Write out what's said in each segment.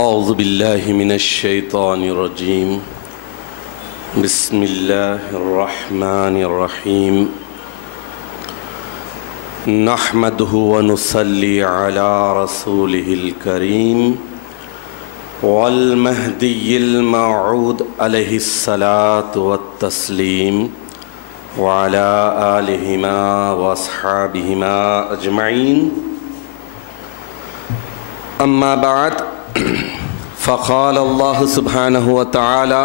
اعوذ باللہ من الشیطان الرجیم بسم اللہ الرحمن الرحیم نحمده ونصلی علی رسوله الکریم والمہدی الموعود علیہ الصلاة والتسلیم وعلی آلہما واصحابہما اجمعین اما بعد فقال اللہ سبحانہ وتعالی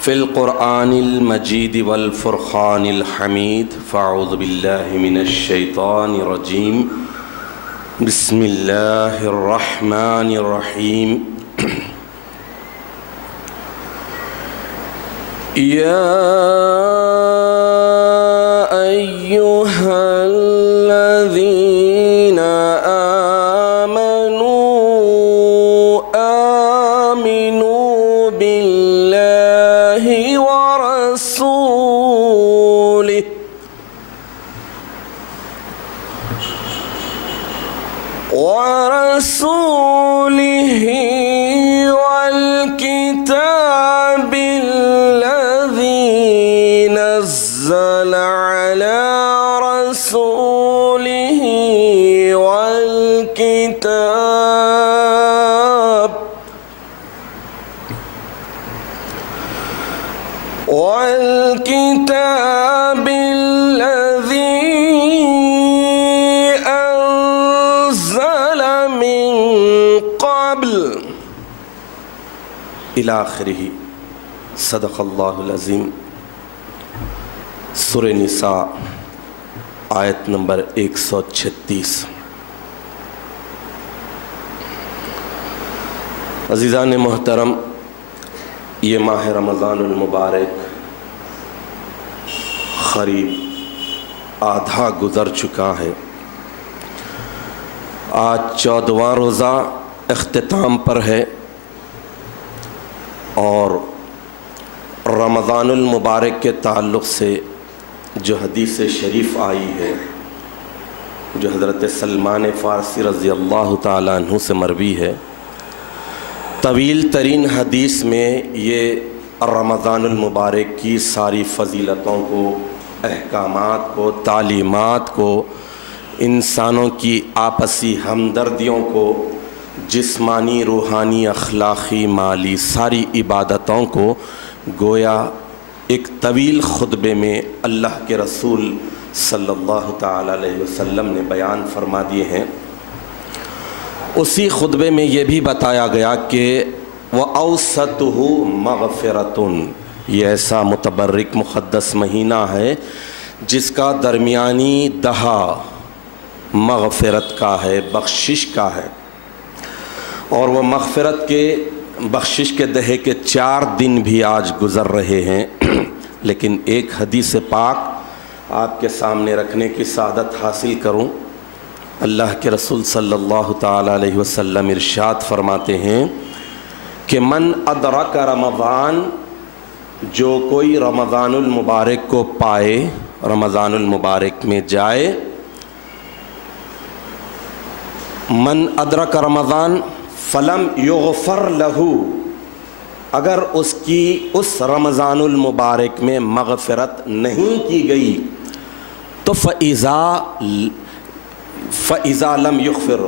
فی القرآن المجید والفرقان الحمید فاعوذ باللہ من الشیطان الرجیم بسم اللہ الرحمن الرحیم یا ایہا الذین آمنوا باللہ ورسوله والكتاب الذي نزل على رسوله والكتاب الذي أنزل من قبل إلى آخره صدق اللہ العظیم۔ سورہ نساء آیت نمبر 136۔ عزیزان محترم، یہ ماہ رمضان المبارک قریب آدھا گزر چکا ہے۔ آج 14واں روزہ اختتام پر ہے اور رمضان المبارک کے تعلق سے جو حدیث شریف آئی ہے، جو حضرت سلمان فارسی رضی اللہ تعالیٰ عنہ سے مروی ہے، طویل ترین حدیث میں یہ رمضان المبارک کی ساری فضیلتوں کو، احکامات کو، تعلیمات کو، انسانوں کی آپسی ہمدردیوں کو، جسمانی، روحانی، اخلاقی، مالی ساری عبادتوں کو گویا ایک طویل خطبے میں اللہ کے رسول صلی اللہ تعالیٰ علیہ وسلم نے بیان فرما دیے ہیں۔ اسی خطبے میں یہ بھی بتایا گیا کہ وَأَوْسَطُهُ مَغْفِرَةٌ، یہ ایسا متبرک مقدس مہینہ ہے جس کا درمیانی دہا مغفرت کا ہے، بخشش کا ہے، اور وہ مغفرت کے بخشش کے دہے کے 4 دن بھی آج گزر رہے ہیں۔ لیکن ایک حدیث پاک آپ کے سامنے رکھنے کی سعادت حاصل کروں۔ اللہ کے رسول صلی اللہ تعالیٰ علیہ وسلم ارشاد فرماتے ہیں کہ من ادرک رمضان، جو کوئی رمضان المبارک کو پائے، رمضان المبارک میں جائے، من ادرک رمضان فلم یغفر لہو، اگر اس کی اس رمضان المبارک میں مغفرت نہیں کی گئی تو فَإِذَا لَمْ يُغْفِرْ،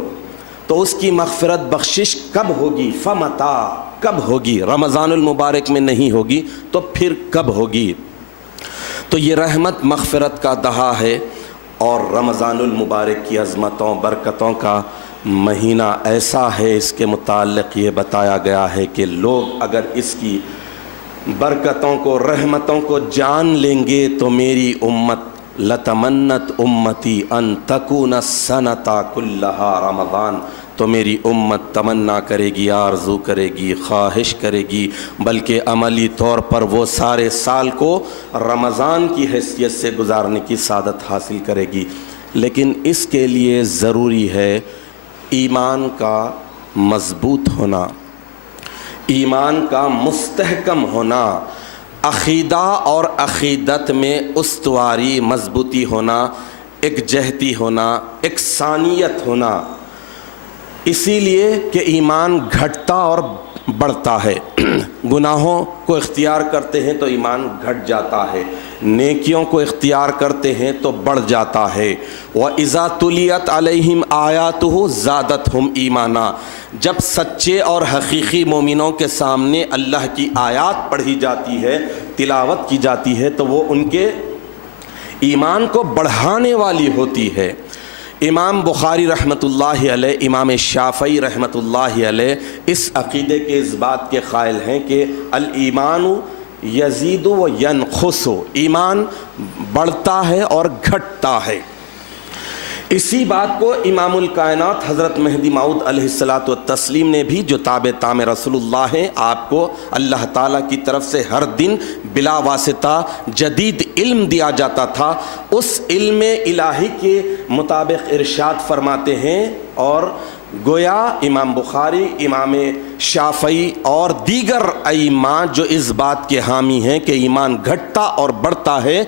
تو اس کی مغفرت بخشش کب ہوگی؟ فَمَتَا، کب ہوگی؟ رمضان المبارک میں نہیں ہوگی تو پھر کب ہوگی؟ تو یہ رحمت مغفرت کا دہا ہے، اور رمضان المبارک کی عظمتوں برکتوں کا مہینہ ایسا ہے، اس کے متعلق یہ بتایا گیا ہے کہ لوگ اگر اس کی برکتوں کو، رحمتوں کو جان لیں گے تو میری امت لتمنت امتی ان تکون السنۃ کلھا رمضان، تو میری امت تمنا کرے گی، آرزو کرے گی، خواہش کرے گی، بلکہ عملی طور پر وہ سارے سال کو رمضان کی حیثیت سے گزارنے کی سعادت حاصل کرے گی۔ لیکن اس کے لیے ضروری ہے ایمان کا مضبوط ہونا، ایمان کا مستحکم ہونا، عقیدہ اور عقیدت میں استواری، مضبوطی ہونا، ایک جہتی ہونا، ایک ثانیت ہونا۔ اسی لیے کہ ایمان گھٹتا اور بڑھتا ہے. گناہوں کو اختیار کرتے ہیں تو ایمان گھٹ جاتا ہے, نیکیوں کو اختیار کرتے ہیں تو بڑھ جاتا ہے. وَإِذَا تُلِيَتْ عَلَيْهِمْ آيَاتُهُ زَادَتْهُمْ ایمانا, جب سچے اور حقیقی مومنوں کے سامنے اللہ کی آیات پڑھی جاتی ہے, تلاوت کی جاتی ہے, تو وہ ان کے ایمان کو بڑھانے والی ہوتی ہے. امام بخاری رحمۃ اللہ علیہ, امام شافعی رحمۃ اللہ علیہ اس عقیدے کے اس بات کے قائل ہیں کہ الایمان یزید و ینقص, ایمان بڑھتا ہے اور گھٹتا ہے. اسی بات کو امام الکائنات حضرت مہدی موعود علیہ الصلاۃ والتسلیم نے بھی, جو تابع تام رسول اللہ ہیں, آپ کو اللہ تعالیٰ کی طرف سے ہر دن بلا واسطہ جدید علم دیا جاتا تھا, اس علم الہی کے مطابق ارشاد فرماتے ہیں. اور گویا امام بخاری, امام شافعی اور دیگر ائمہ جو اس بات کے حامی ہیں کہ ایمان گھٹتا اور بڑھتا ہے,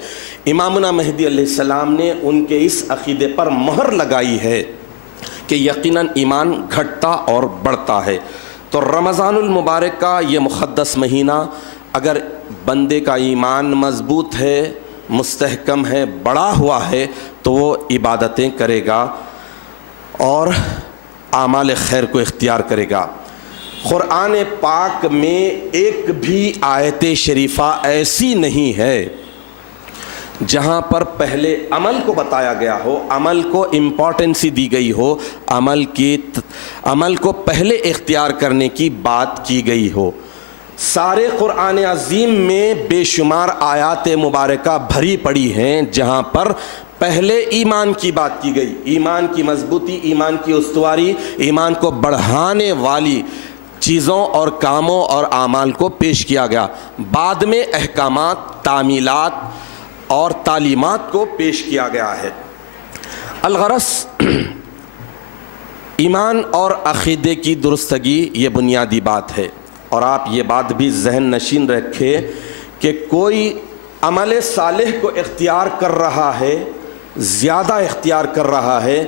امامنا مہدی علیہ السلام نے ان کے اس عقیدے پر مہر لگائی ہے کہ یقیناً ایمان گھٹتا اور بڑھتا ہے. تو رمضان المبارک کا یہ مقدس مہینہ, اگر بندے کا ایمان مضبوط ہے, مستحکم ہے, بڑا ہوا ہے, تو وہ عبادتیں کرے گا اور اعمال خیر کو اختیار کرے گا. قرآن پاک میں ایک بھی آیت شریفہ ایسی نہیں ہے جہاں پر پہلے عمل کو بتایا گیا ہو, عمل کو امپورٹنسی دی گئی ہو, عمل کو پہلے اختیار کرنے کی بات کی گئی ہو. سارے قرآن عظیم میں بے شمار آیات مبارکہ بھری پڑی ہیں جہاں پر پہلے ایمان کی بات کی گئی, ایمان کی مضبوطی, ایمان کی استواری, ایمان کو بڑھانے والی چیزوں اور کاموں اور اعمال کو پیش کیا گیا. بعد میں احکامات, تعمیلات اور تعلیمات کو پیش کیا گیا ہے. الغرض ایمان اور عقیدے کی درستگی یہ بنیادی بات ہے. اور آپ یہ بات بھی ذہن نشین رکھے کہ کوئی عمل صالح کو اختیار کر رہا ہے, زیادہ اختیار کر رہا ہے,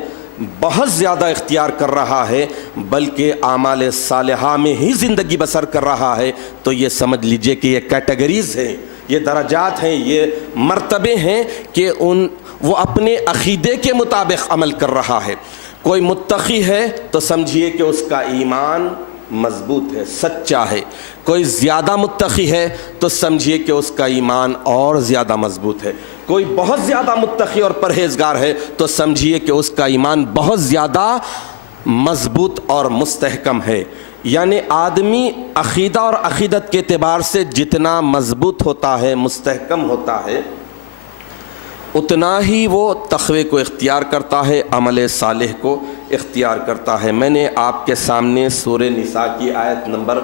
بہت زیادہ اختیار کر رہا ہے, بلکہ اعمال صالحہ میں ہی زندگی بسر کر رہا ہے, تو یہ سمجھ لیجئے کہ یہ کیٹیگریز ہیں, یہ درجات ہیں, یہ مرتبے ہیں کہ وہ اپنے عقیدے کے مطابق عمل کر رہا ہے. کوئی متقی ہے تو سمجھیے کہ اس کا ایمان مضبوط ہے, سچا ہے. کوئی زیادہ متقی ہے تو سمجھیے کہ اس کا ایمان اور زیادہ مضبوط ہے. کوئی بہت زیادہ متقی اور پرہیزگار ہے تو سمجھیے کہ اس کا ایمان بہت زیادہ مضبوط اور مستحکم ہے. یعنی آدمی عقیدہ اور عقیدت کے اعتبار سے جتنا مضبوط ہوتا ہے, مستحکم ہوتا ہے, اتنا ہی وہ تقوی کو اختیار کرتا ہے, عمل صالح کو اختیار کرتا ہے. میں نے آپ کے سامنے سورہ نساء کی آیت نمبر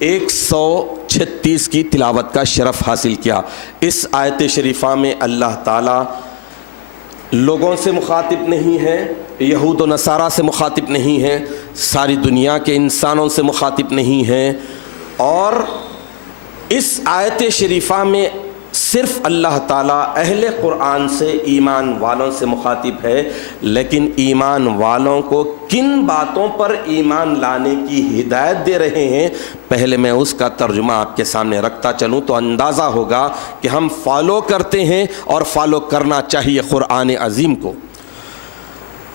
136 کی تلاوت کا شرف حاصل کیا. اس آیت شریفہ میں اللہ تعالیٰ لوگوں سے مخاطب نہیں ہے, یہود و نصارہ سے مخاطب نہیں ہے, ساری دنیا کے انسانوں سے مخاطب نہیں ہے, اور اس آیت شریفہ میں صرف اللہ تعالیٰ اہل قرآن سے, ایمان والوں سے مخاطب ہے. لیکن ایمان والوں کو کن باتوں پر ایمان لانے کی ہدایت دے رہے ہیں, پہلے میں اس کا ترجمہ آپ کے سامنے رکھتا چلوں تو اندازہ ہوگا کہ ہم فالو کرتے ہیں اور فالو کرنا چاہیے قرآن عظیم کو.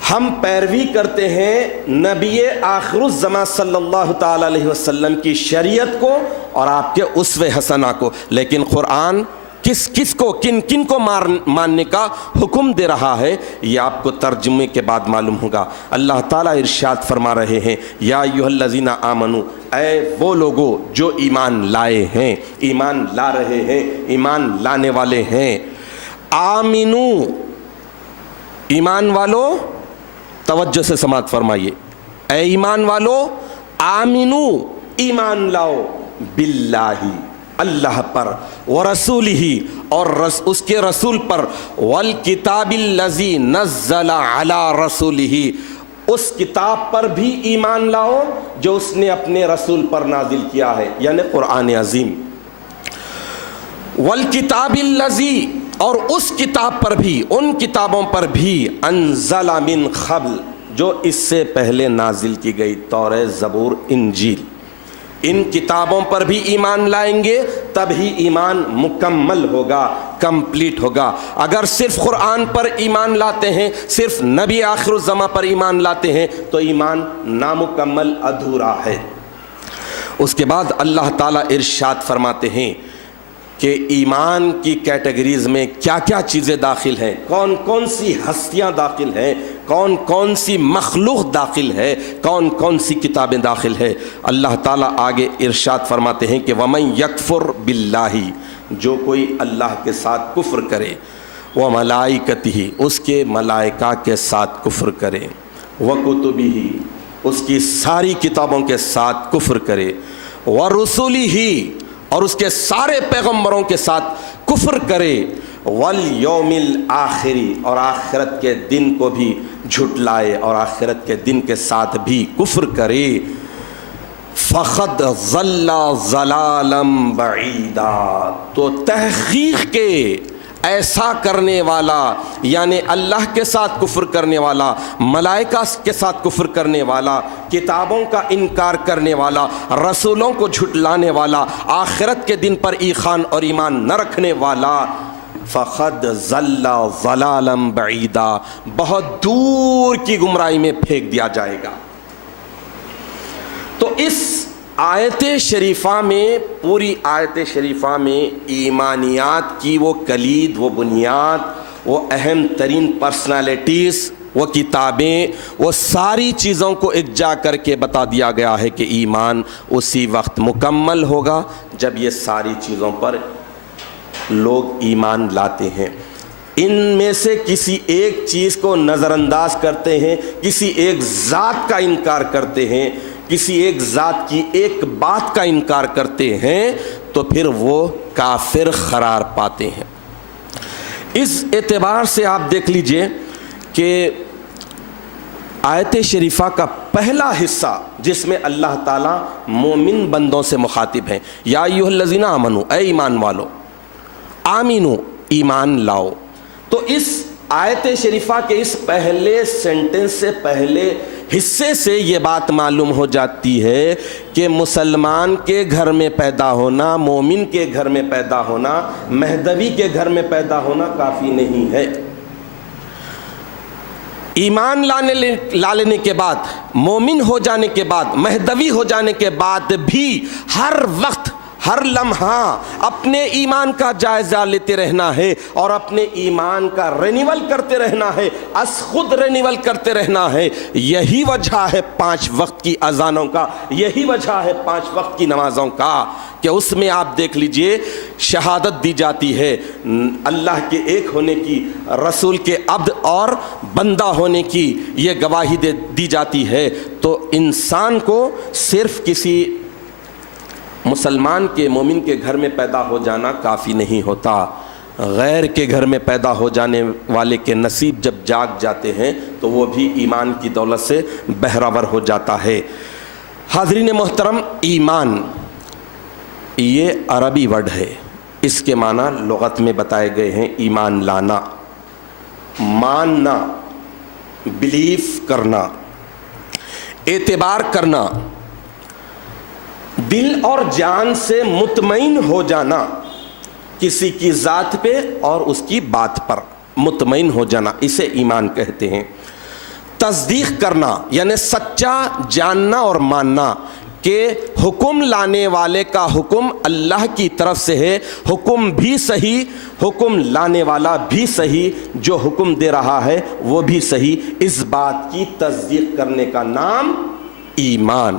ہم پیروی کرتے ہیں نبی آخر الزمان صلی اللہ تعالی علیہ وسلم کی شریعت کو اور آپ کے اسوہ حسنہ کو, لیکن قرآن کس کو, کن کو ماننے کا حکم دے رہا ہے, یہ آپ کو ترجمے کے بعد معلوم ہوگا. اللہ تعالیٰ ارشاد فرما رہے ہیں, یا ایھا الذین آمنو, اے وہ لوگوں جو ایمان لائے ہیں, ایمان لا رہے ہیں, ایمان لانے والے ہیں. آمنو, ایمان والو, توجہ سے سماعت فرمائیے, اے ایمان والو, آمنو, ایمان لاؤ, باللہ, اللہ پر, ورسولہ, اور اس کے رسول پر, والکتاب الذی نزل علی رسولہ, اس کتاب پر بھی ایمان لاؤ جو اس نے اپنے رسول پر نازل کیا ہے, یعنی قرآن عظیم. والکتاب الذی, اور اس کتاب پر بھی, ان کتابوں پر بھی, انزل من قبل, جو اس سے پہلے نازل کی گئی، تورات، زبور، انجیل، ان کتابوں پر بھی ایمان لائیں گے تب ہی ایمان مکمل ہوگا، کمپلیٹ ہوگا۔ اگر صرف قرآن پر ایمان لاتے ہیں، صرف نبی آخر الزماں پر ایمان لاتے ہیں تو ایمان نامکمل، ادھورا ہے۔ اس کے بعد اللہ تعالیٰ ارشاد فرماتے ہیں کہ ایمان کی کیٹیگریز میں کیا کیا چیزیں داخل ہیں، کون کون سی ہستیاں داخل ہیں، کون کون سی مخلوق داخل ہے، کون کون سی کتابیں داخل ہے۔ اللہ تعالیٰ آگے ارشاد فرماتے ہیں کہ وَمَن يَكْفُرْ بِاللَّهِ، جو کوئی اللہ کے ساتھ کفر کرے، وَمَلَائِكَتِهِ، اس کے ملائکہ کے ساتھ کفر کرے، وَكُتُبِهِ، اس کی ساری کتابوں کے ساتھ کفر کرے، وَرُسُلِهِ، اور اس کے سارے پیغمبروں کے ساتھ کفر کرے، والیوم الآخر، اور آخرت کے دن کو بھی جھٹلائے اور آخرت کے دن کے ساتھ بھی کفر کرے، فقد ضل ضلالا بعیدا، تو تحقیق کے ایسا کرنے والا، یعنی اللہ کے ساتھ کفر کرنے والا، ملائکہ کے ساتھ کفر کرنے والا، کتابوں کا انکار کرنے والا، رسولوں کو جھٹلانے والا، آخرت کے دن پر ایمان اور ایمان نہ رکھنے والا، فقد ضل ضلالا بعیدا، بہت دور کی گمراہی میں پھینک دیا جائے گا۔ تو اس آیت شریفہ میں، پوری آیت شریفہ میں ایمانیات کی وہ کلید، وہ بنیاد، وہ اہم ترین پرسنالٹیز، وہ کتابیں، وہ ساری چیزوں کو اجزا کر کے بتا دیا گیا ہے کہ ایمان اسی وقت مکمل ہوگا جب یہ ساری چیزوں پر لوگ ایمان لاتے ہیں۔ ان میں سے کسی ایک چیز کو نظر انداز کرتے ہیں، کسی ایک ذات کا انکار کرتے ہیں، کسی ایک ذات کی ایک بات کا انکار کرتے ہیں تو پھر وہ کافر قرار پاتے ہیں۔ اس اعتبار سے آپ دیکھ لیجئے کہ آیت شریفہ کا پہلا حصہ جس میں اللہ تعالیٰ مومن بندوں سے مخاطب ہیں، یا ایھا الذین آمنو، اے ایمان والو، آمینو، ایمان لاؤ، تو اس آیت شریفہ کے اس پہلے سینٹنس سے، پہلے حصے سے یہ بات معلوم ہو جاتی ہے کہ مسلمان کے گھر میں پیدا ہونا، مومن کے گھر میں پیدا ہونا، مہدوی کے گھر میں پیدا ہونا کافی نہیں ہے۔ ایمان لا لینے کے بعد، مومن ہو جانے کے بعد، مہدوی ہو جانے کے بعد بھی ہر وقت، ہر لمحہ اپنے ایمان کا جائزہ لیتے رہنا ہے اور اپنے ایمان کا رینیول کرتے رہنا ہے، از خود رینیول کرتے رہنا ہے۔ یہی وجہ ہے 5 وقت کی اذانوں کا، یہی وجہ ہے 5 وقت کی نمازوں کا، کہ اس میں آپ دیکھ لیجئے شہادت دی جاتی ہے اللہ کے ایک ہونے کی، رسول کے عبد اور بندہ ہونے کی، یہ گواہی دی جاتی ہے۔ تو انسان کو صرف کسی مسلمان کے، مومن کے گھر میں پیدا ہو جانا کافی نہیں ہوتا، غیر کے گھر میں پیدا ہو جانے والے کے نصیب جب جاگ جاتے ہیں تو وہ بھی ایمان کی دولت سے بہرور ہو جاتا ہے۔ حاضرین محترم، ایمان یہ عربی ورڈ ہے، اس کے معنی لغت میں بتائے گئے ہیں، ایمان لانا، ماننا، بلیف کرنا، اعتبار کرنا، دل اور جان سے مطمئن ہو جانا، کسی کی ذات پہ اور اس کی بات پر مطمئن ہو جانا، اسے ایمان کہتے ہیں۔ تصدیق کرنا یعنی سچا جاننا اور ماننا کہ حکم لانے والے کا حکم اللہ کی طرف سے ہے، حکم بھی صحیح، حکم لانے والا بھی صحیح، جو حکم دے رہا ہے وہ بھی صحیح، اس بات کی تصدیق کرنے کا نام ایمان۔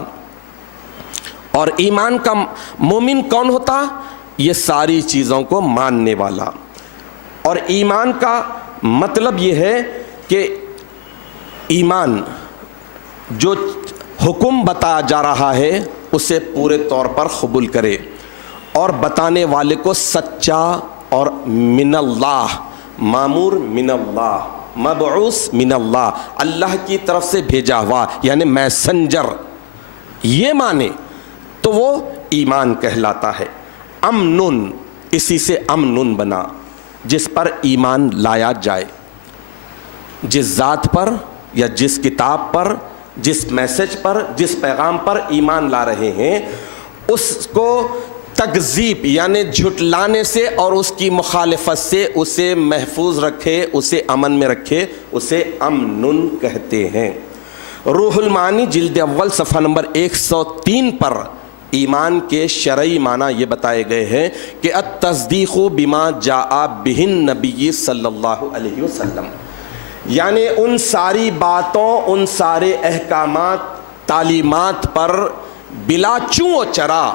اور ایمان کا مومن کون ہوتا؟ یہ ساری چیزوں کو ماننے والا۔ اور ایمان کا مطلب یہ ہے کہ ایمان جو حکم بتایا جا رہا ہے اسے پورے طور پر قبول کرے، اور بتانے والے کو سچا اور من اللہ، مامور من اللہ، مبعوث من اللہ، اللہ کی طرف سے بھیجا ہوا یعنی میسنجر، یہ مانے تو وہ ایمان کہلاتا ہے۔ امنن، اسی سے امنن بنا، جس پر ایمان لایا جائے، جس ذات پر یا جس کتاب پر، جس میسج پر، جس پیغام پر ایمان لا رہے ہیں، اس کو تکذیب یعنی جھٹلانے سے اور اس کی مخالفت سے اسے محفوظ رکھے، اسے امن میں رکھے، اسے امن کہتے ہیں۔ روح المعانی جلد اول صفحہ نمبر 103 پر ایمان کے شرعی معنی یہ بتائے گئے ہیں کہ التصدیق بما جاء بہ النبی صلی اللہ علیہ وسلم، یعنی ان ساری باتوں، ان سارے احکامات، تعلیمات پر بلا چوں و چرا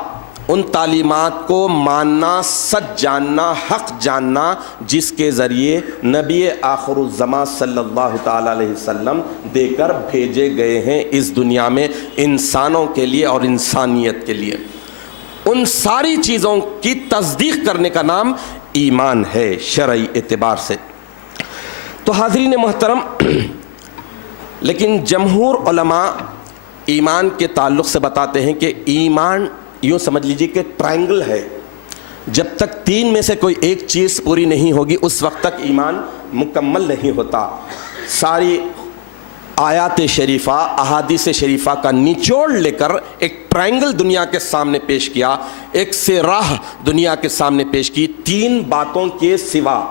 ان تعلیمات کو ماننا، سچ جاننا، حق جاننا، جس کے ذریعے نبی آخر الزمان صلی اللہ تعالی علیہ وسلم دے کر بھیجے گئے ہیں اس دنیا میں انسانوں کے لیے اور انسانیت کے لیے۔ ان ساری چیزوں کی تصدیق کرنے کا نام ایمان ہے شرعی اعتبار سے۔ تو حاضرین محترم، لیکن جمہور علماء ایمان کے تعلق سے بتاتے ہیں کہ ایمان یوں سمجھ لیجیے کہ ٹرائنگل ہے، جب تک تین میں سے کوئی ایک چیز پوری نہیں ہوگی اس وقت تک ایمان مکمل نہیں ہوتا۔ ساری آیات شریفہ، احادیث شریفہ کا نچوڑ لے کر ایک ٹرائنگل دنیا کے سامنے پیش کیا، ایک سے راہ دنیا کے سامنے پیش کی۔ تین باتوں کے سوا،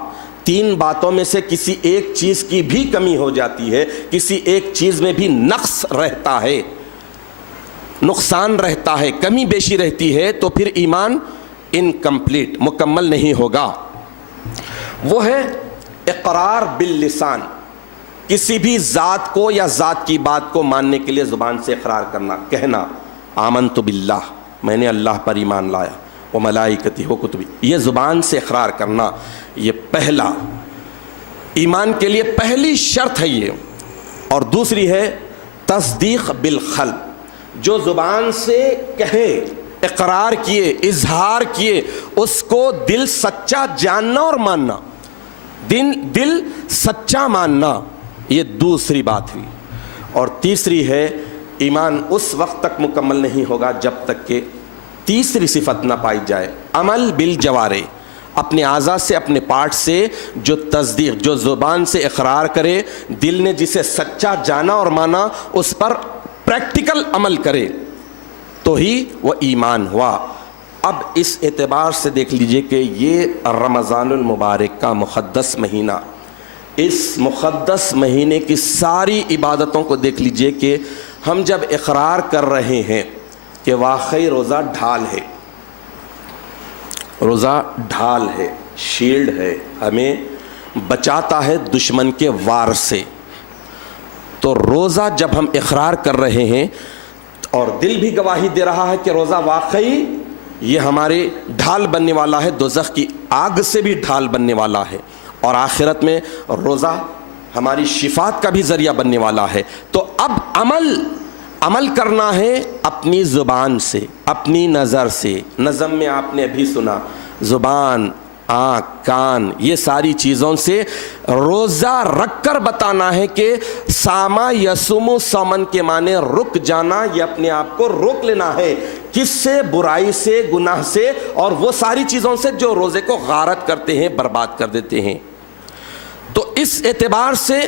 تین باتوں میں سے کسی ایک چیز کی بھی کمی ہو جاتی ہے، کسی ایک چیز میں بھی نقص رہتا ہے، نقصان رہتا ہے، کمی بیشی رہتی ہے، تو پھر ایمان انکمپلیٹ، مکمل نہیں ہوگا۔ وہ ہے اقرار باللسان، کسی بھی ذات کو یا ذات کی بات کو ماننے کے لیے زبان سے اقرار کرنا، کہنا آمنت باللہ، میں نے اللہ پر ایمان لایا، و ملائکتہ و کتبی، یہ زبان سے اقرار کرنا، یہ پہلا ایمان کے لیے پہلی شرط ہے یہ۔ اور دوسری ہے تصدیق بالقلب، جو زبان سے کہے، اقرار کیے، اظہار کیے، اس کو دل سچا جاننا اور ماننا، دل سچا ماننا، یہ دوسری بات ہوئی۔ اور تیسری ہے ایمان اس وقت تک مکمل نہیں ہوگا جب تک کہ تیسری صفت نہ پائی جائے، عمل بالجوارح، اپنے اعضاء سے، اپنے پارٹ سے جو تصدیق، جو زبان سے اقرار کرے، دل نے جسے سچا جانا اور مانا، اس پر پریکٹیکل عمل کرے، تو ہی وہ ایمان ہوا۔ اب اس اعتبار سے دیکھ لیجئے کہ یہ رمضان المبارک کا مقدس مہینہ، اس مقدس مہینے کی ساری عبادتوں کو دیکھ لیجئے کہ ہم جب اقرار کر رہے ہیں کہ واقعی روزہ ڈھال ہے، روزہ ڈھال ہے، شیلڈ ہے، ہمیں بچاتا ہے دشمن کے وار سے، تو روزہ جب ہم اقرار کر رہے ہیں اور دل بھی گواہی دے رہا ہے کہ روزہ واقعی یہ ہمارے ڈھال بننے والا ہے، دوزخ کی آگ سے بھی ڈھال بننے والا ہے، اور آخرت میں روزہ ہماری شفاعت کا بھی ذریعہ بننے والا ہے، تو اب عمل کرنا ہے اپنی زبان سے، اپنی نظر سے۔ نظم میں آپ نے ابھی سنا، زبان، آنکھ، کان، یہ ساری چیزوں سے روزہ رکھ کر بتانا ہے کہ ساما یسوم سومن کے معنی رک جانا، یہ اپنے آپ کو روک لینا ہے، کس سے؟ برائی سے، گناہ سے، اور وہ ساری چیزوں سے جو روزے کو غارت کرتے ہیں، برباد کر دیتے ہیں۔ تو اس اعتبار سے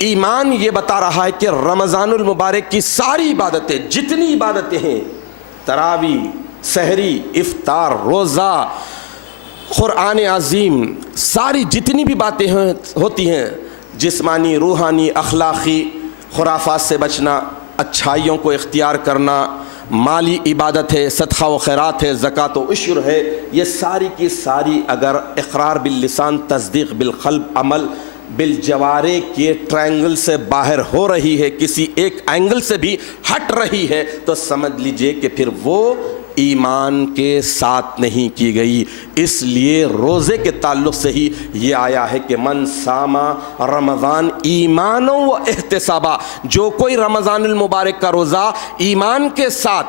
ایمان یہ بتا رہا ہے کہ رمضان المبارک کی ساری عبادتیں، جتنی عبادتیں ہیں، تراویح، سحری، افطار، روزہ، قرآن عظیم، ساری جتنی بھی باتیں ہوتی ہیں، جسمانی، روحانی، اخلاقی، خرافات سے بچنا، اچھائیوں کو اختیار کرنا، مالی عبادت ہے، صدقہ و خیرات ہے، زکوٰۃ و عشر ہے، یہ ساری کی ساری اگر اقرار باللسان، تصدیق بالقلب، عمل بالجوارح کے ٹرائنگل سے باہر ہو رہی ہے، کسی ایک اینگل سے بھی ہٹ رہی ہے، تو سمجھ لیجئے کہ پھر وہ ایمان کے ساتھ نہیں کی گئی۔ اس لیے روزے کے تعلق سے ہی یہ آیا ہے کہ من ساما رمضان ایمان و احتسابا، جو کوئی رمضان المبارک کا روزہ ایمان کے ساتھ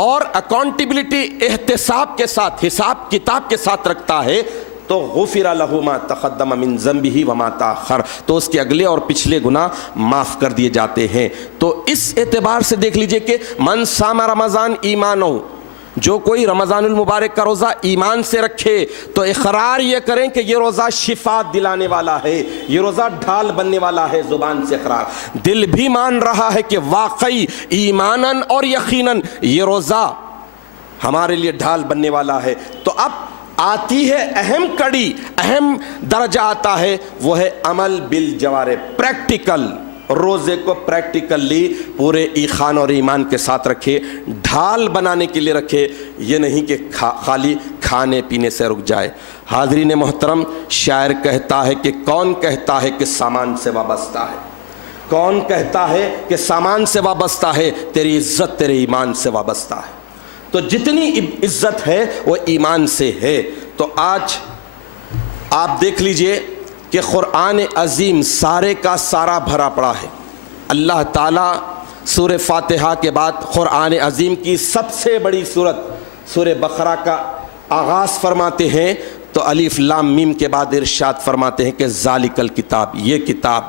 اور اکاؤنٹیبلٹی، احتساب کے ساتھ، حساب کتاب کے ساتھ رکھتا ہے، تو غفر لہ ما تقدم من ذنبہ وما تاخر، تو اس کے اگلے اور پچھلے گناہ معاف کر دیے جاتے ہیں۔ تو اس اعتبار سے دیکھ لیجئے کہ من صام رمضان ایمانو، جو کوئی رمضان المبارک کا روزہ ایمان سے رکھے تو اقرار یہ کریں کہ یہ روزہ شفا دلانے والا ہے، یہ روزہ ڈھال بننے والا ہے، زبان سے اقرار، دل بھی مان رہا ہے کہ واقعی ایماناً اور یقیناً یہ روزہ ہمارے لیے ڈھال بننے والا ہے۔ تو اب آتی ہے اہم کڑی، اہم درجہ آتا ہے، وہ ہے عمل بالجوارح، پریکٹیکل۔ روزے کو پریکٹیکلی پورے ایمان اور ایمان کے ساتھ رکھے، ڈھال بنانے کے لیے رکھے، یہ نہیں کہ خالی کھانے پینے سے رک جائے۔ حاضرین محترم، شاعر کہتا ہے کہ کون کہتا ہے کہ سامان سے وابستہ ہے، کون کہتا ہے کہ سامان سے وابستہ ہے، تیری عزت تیرے ایمان سے وابستہ ہے۔ تو جتنی عزت ہے وہ ایمان سے ہے۔ تو آج آپ دیکھ لیجئے کہ قرآن عظیم سارے کا سارا بھرا پڑا ہے۔ اللہ تعالیٰ سورہ فاتحہ کے بعد قرآن عظیم کی سب سے بڑی سورت سورہ بقرہ کا آغاز فرماتے ہیں تو الف لام میم کے بعد ارشاد فرماتے ہیں کہ ذالک الکتاب، یہ کتاب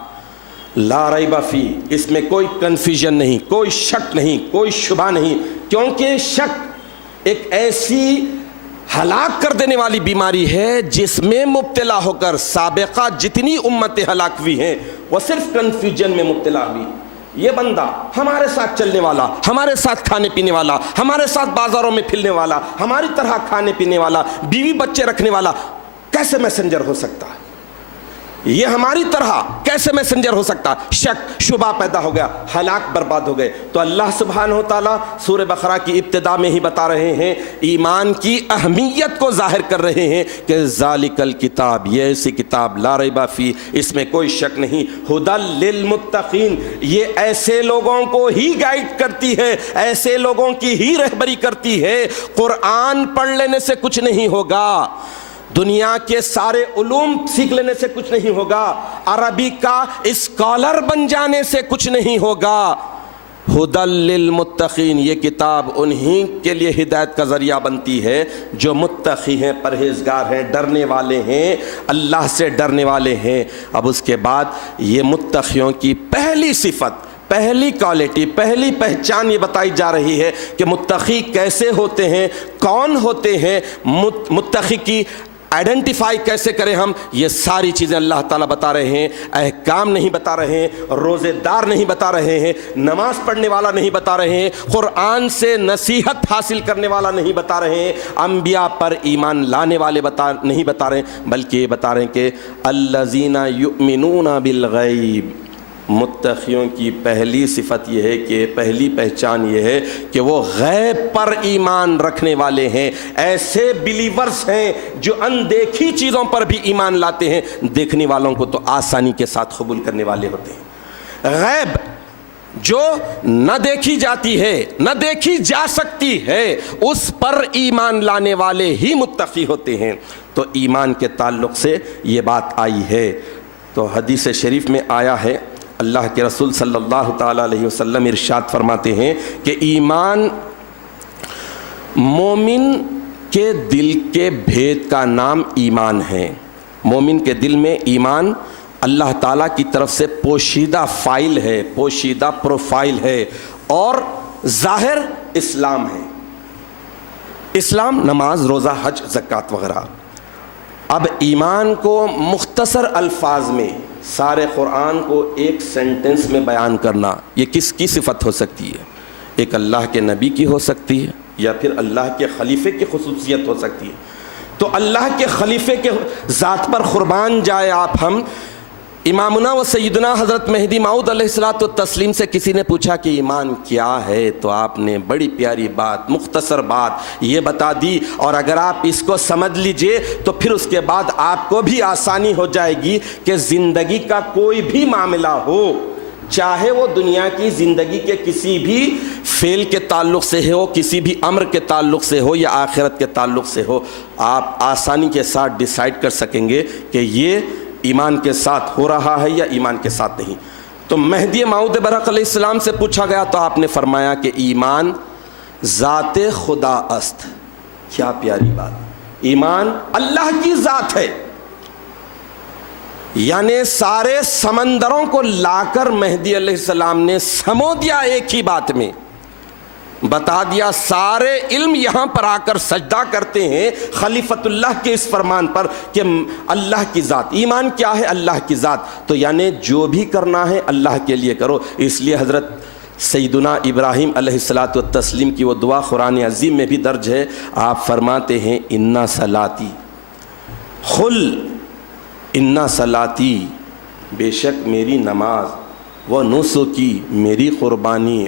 لا ریب فی، اس میں کوئی کنفیوژن نہیں، کوئی شک نہیں، کوئی شبہ نہیں، کیونکہ شک ایک ایسی ہلاک کر دینے والی بیماری ہے جس میں مبتلا ہو کر سابقہ جتنی امتیں ہلاک ہوئی ہیں وہ صرف کنفیوژن میں مبتلا ہوئی۔ یہ بندہ ہمارے ساتھ چلنے والا، ہمارے ساتھ کھانے پینے والا، ہمارے ساتھ بازاروں میں پھرنے والا، ہماری طرح کھانے پینے والا، بیوی بچے رکھنے والا کیسے میسنجر ہو سکتا ہے؟ یہ ہماری طرح کیسے میسنجر ہو سکتا؟ شک شبہ پیدا ہو گیا، ہلاک برباد ہو گئے۔ تو اللہ سبحانہ وتعالیٰ سورہ بقرہ کی ابتدا میں ہی بتا رہے ہیں، ایمان کی اہمیت کو ظاہر کر رہے ہیں کہ ذالک الکتاب، یہ ایسی کتاب لا ریب فی، اس میں کوئی شک نہیں، ھدی للمتقین، یہ ایسے لوگوں کو ہی گائیڈ کرتی ہے، ایسے لوگوں کی ہی رہبری کرتی ہے۔ قرآن پڑھ لینے سے کچھ نہیں ہوگا، دنیا کے سارے علوم سیکھ لینے سے کچھ نہیں ہوگا، عربی کا اسکالر بن جانے سے کچھ نہیں ہوگا۔ ھدی للمتقین، یہ کتاب انہی کے لیے ہدایت کا ذریعہ بنتی ہے جو متقی ہیں، پرہیزگار ہیں، ڈرنے والے ہیں، اللہ سے ڈرنے والے ہیں۔ اب اس کے بعد یہ متقیوں کی پہلی صفت، پہلی کوالٹی، پہلی پہچان یہ بتائی جا رہی ہے کہ متقی کیسے ہوتے ہیں، کون ہوتے ہیں، متقی کی آئیڈینٹیفائی کیسے کریں ہم، یہ ساری چیزیں اللہ تعالیٰ بتا رہے ہیں۔ احکام نہیں بتا رہے ہیں، روزے دار نہیں بتا رہے ہیں، نماز پڑھنے والا نہیں بتا رہے ہیں، قرآن سے نصیحت حاصل کرنے والا نہیں بتا رہے ہیں، انبیاء پر ایمان لانے والے نہیں بتا رہے ہیں، بلکہ یہ بتا رہے ہیں کہ الذین یؤمنون بالغیب۔ متقیوں کی پہلی صفت یہ ہے کہ پہلی پہچان یہ ہے کہ وہ غیب پر ایمان رکھنے والے ہیں، ایسے بلیورز ہیں جو اندیکھی چیزوں پر بھی ایمان لاتے ہیں، دیکھنے والوں کو تو آسانی کے ساتھ قبول کرنے والے ہوتے ہیں۔ غیب جو نہ دیکھی جاتی ہے، نہ دیکھی جا سکتی ہے، اس پر ایمان لانے والے ہی متقی ہوتے ہیں۔ تو ایمان کے تعلق سے یہ بات آئی ہے۔ تو حدیث شریف میں آیا ہے، اللہ کے رسول صلی اللہ تعالیٰ علیہ وسلم ارشاد فرماتے ہیں کہ ایمان مومن کے دل کے بھید کا نام ایمان ہے۔ مومن کے دل میں ایمان اللہ تعالیٰ کی طرف سے پوشیدہ فائل ہے، پوشیدہ پروفائل ہے، اور ظاہر اسلام ہے۔ اسلام نماز، روزہ، حج، زکوٰۃ وغیرہ۔ اب ایمان کو مختصر الفاظ میں سارے قرآن کو ایک سینٹنس میں بیان کرنا، یہ کس کی صفت ہو سکتی ہے؟ ایک اللہ کے نبی کی ہو سکتی ہے، یا پھر اللہ کے خلیفے کی خصوصیت ہو سکتی ہے۔ تو اللہ کے خلیفے کے ذات پر قربان جائے آپ ہم۔ امامنا و سیدنا حضرت مہدی موعود علیہ الصلوۃ والتسلیم سے کسی نے پوچھا کہ ایمان کیا ہے، تو آپ نے بڑی پیاری بات، مختصر بات یہ بتا دی، اور اگر آپ اس کو سمجھ لیجئے تو پھر اس کے بعد آپ کو بھی آسانی ہو جائے گی کہ زندگی کا کوئی بھی معاملہ ہو، چاہے وہ دنیا کی زندگی کے کسی بھی فعل کے تعلق سے ہو، کسی بھی امر کے تعلق سے ہو، یا آخرت کے تعلق سے ہو، آپ آسانی کے ساتھ ڈیسائیڈ کر سکیں گے کہ یہ ایمان کے ساتھ ہو رہا ہے یا ایمان کے ساتھ نہیں۔ تو مہدی موعود برحق علیہ السلام سے پوچھا گیا تو آپ نے فرمایا کہ ایمان ذات خدا است۔ کیا پیاری بات، ایمان اللہ کی ذات ہے، یعنی سارے سمندروں کو لا کر مہدی علیہ السلام نے سمو دیا ایک ہی بات میں۔ بتا دیا سارے علم یہاں پر آ کر سجدہ کرتے ہیں خلیفۃ اللہ کے اس فرمان پر کہ اللہ کی ذات. ایمان کیا ہے؟ اللہ کی ذات. تو یعنی جو بھی کرنا ہے اللہ کے لیے کرو. اس لیے حضرت سیدنا ابراہیم علیہ الصلاۃ والتسلیم کی وہ دعا قرآن عظیم میں بھی درج ہے. آپ فرماتے ہیں انا صلاتی انا صلاتی، بے شک میری نماز، و نسکی میری قربانی،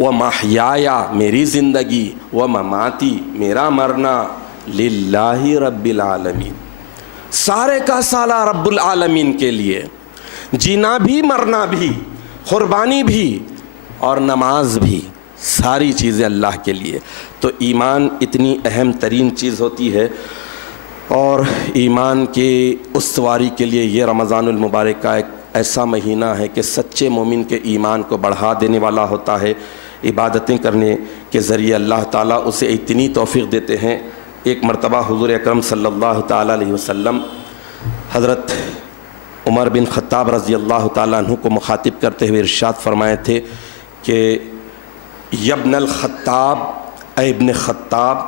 و محیایا میری زندگی، و مماتی میرا مرنا، للہ رب العالمین، سارے کا سالہ رب العالمین کے لیے. جینا بھی، مرنا بھی، قربانی بھی اور نماز بھی، ساری چیزیں اللہ کے لیے. تو ایمان اتنی اہم ترین چیز ہوتی ہے، اور ایمان کے استواری کے لیے یہ رمضان المبارک کا ایک ایسا مہینہ ہے کہ سچے مومن کے ایمان کو بڑھا دینے والا ہوتا ہے. عبادتیں کرنے کے ذریعے اللہ تعالیٰ اسے اتنی توفیق دیتے ہیں. ایک مرتبہ حضور اکرم صلی اللہ تعالیٰ علیہ وسلم حضرت عمر بن خطاب رضی اللہ تعالیٰ عنہ کو مخاطب کرتے ہوئے ارشاد فرمائے تھے کہ یبن الخطاب، اے ابن خطاب،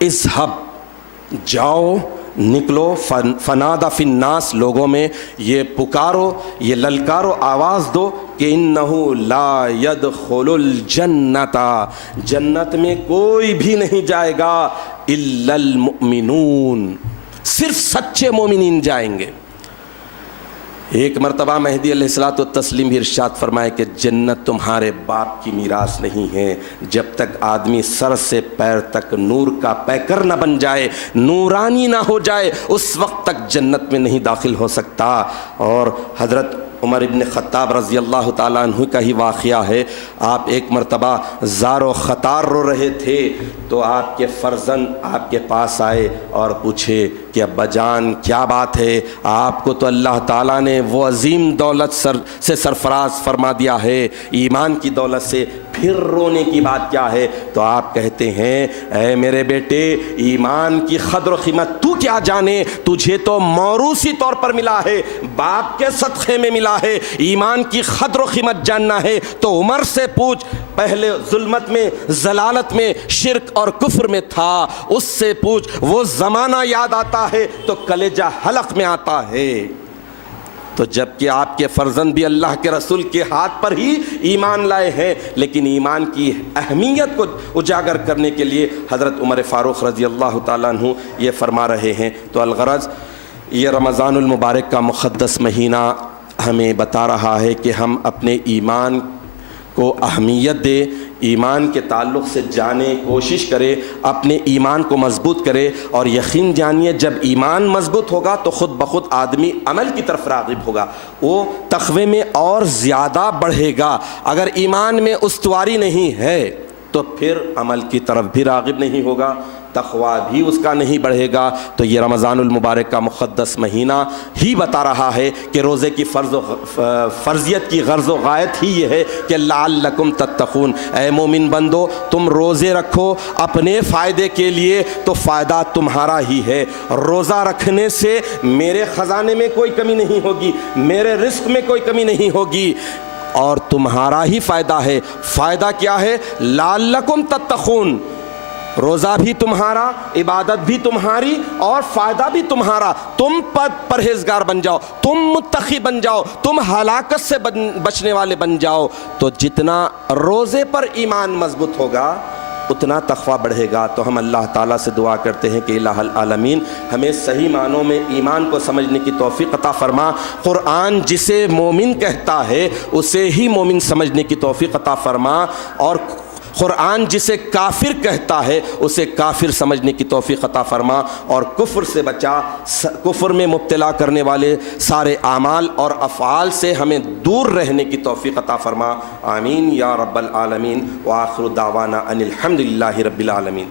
اذهب، جاؤ، نکلو، فنادا فی الناس، لوگوں میں یہ پکارو، یہ للکارو، آواز دو کہ انہو لا یدخل الجنت، جنت میں کوئی بھی نہیں جائے گا، الا المؤمنون، صرف سچے مومنین جائیں گے. ایک مرتبہ مہدی علیہ الصلوۃ والتسلیم بھی ارشاد فرمائے کہ جنت تمہارے باپ کی میراث نہیں ہے. جب تک آدمی سر سے پیر تک نور کا پیکر نہ بن جائے، نورانی نہ ہو جائے، اس وقت تک جنت میں نہیں داخل ہو سکتا. اور حضرت عمر ابن خطاب رضی اللہ تعالیٰ عنہ کا ہی واقعہ ہے. آپ ایک مرتبہ زار و خطار رو رہے تھے تو آپ کے فرزند آپ کے پاس آئے اور پوچھے کہ ابا جان کیا بات ہے، آپ کو تو اللہ تعالیٰ نے وہ عظیم دولت سے سرفراز فرما دیا ہے، ایمان کی دولت سے، پھر رونے کی بات کیا ہے؟ تو آپ کہتے ہیں اے میرے بیٹے، ایمان کی قدر و قیمت تو کیا جانے، تجھے تو موروثی طور پر ملا ہے، باپ کے صدقے میں ملا ہے. ایمان کی قدر و قیمت جاننا ہے تو عمر سے پوچھ، پہلے ظلمت میں، ضلالت میں، شرک اور کفر میں تھا، اس سے پوچھ. وہ زمانہ یاد آتا ہے تو کلیجہ حلق میں آتا ہے. تو جب کہ آپ کے فرزند بھی اللہ کے رسول کے ہاتھ پر ہی ایمان لائے ہیں، لیکن ایمان کی اہمیت کو اجاگر کرنے کے لیے حضرت عمر فاروق رضی اللہ تعالیٰ عنہ یہ فرما رہے ہیں. تو الغرض یہ رمضان المبارک کا مقدس مہینہ ہمیں بتا رہا ہے کہ ہم اپنے ایمان کو اہمیت دیں، ایمان کے تعلق سے جانیں، کوشش کرے، اپنے ایمان کو مضبوط کرے. اور یقین جانیے جب ایمان مضبوط ہوگا تو خود بخود آدمی عمل کی طرف راغب ہوگا، وہ تقوی میں اور زیادہ بڑھے گا. اگر ایمان میں استواری نہیں ہے تو پھر عمل کی طرف بھی راغب نہیں ہوگا، تقوی بھی اس کا نہیں بڑھے گا. تو یہ رمضان المبارک کا مقدس مہینہ ہی بتا رہا ہے کہ روزے کی فرضیت کی غرض و غایت ہی یہ ہے کہ لعلکم تتقون، اے مومن بندو تم روزے رکھو اپنے فائدے کے لیے، تو فائدہ تمہارا ہی ہے. روزہ رکھنے سے میرے خزانے میں کوئی کمی نہیں ہوگی، میرے رزق میں کوئی کمی نہیں ہوگی، اور تمہارا ہی فائدہ ہے. فائدہ کیا ہے؟ لعلکم تتقون، روزہ بھی تمہارا، عبادت بھی تمہاری، اور فائدہ بھی تمہارا. تم پرہیزگار بن جاؤ، تم متقی بن جاؤ، تم ہلاکت سے بچنے والے بن جاؤ. تو جتنا روزے پر ایمان مضبوط ہوگا اتنا تقویٰ بڑھے گا. تو ہم اللہ تعالیٰ سے دعا کرتے ہیں کہ الہ العالمین ہمیں صحیح معنوں میں ایمان کو سمجھنے کی توفیق عطا فرما. قرآن جسے مومن کہتا ہے اسے ہی مومن سمجھنے کی توفیق عطا فرما، اور قرآن جسے کافر کہتا ہے اسے کافر سمجھنے کی توفیق عطا فرما، اور کفر سے بچا، کفر میں مبتلا کرنے والے سارے اعمال اور افعال سے ہمیں دور رہنے کی توفیق عطا فرما. آمین یا رب العالمین. وآخر دعوانا ان الحمد للہ رب العالمین.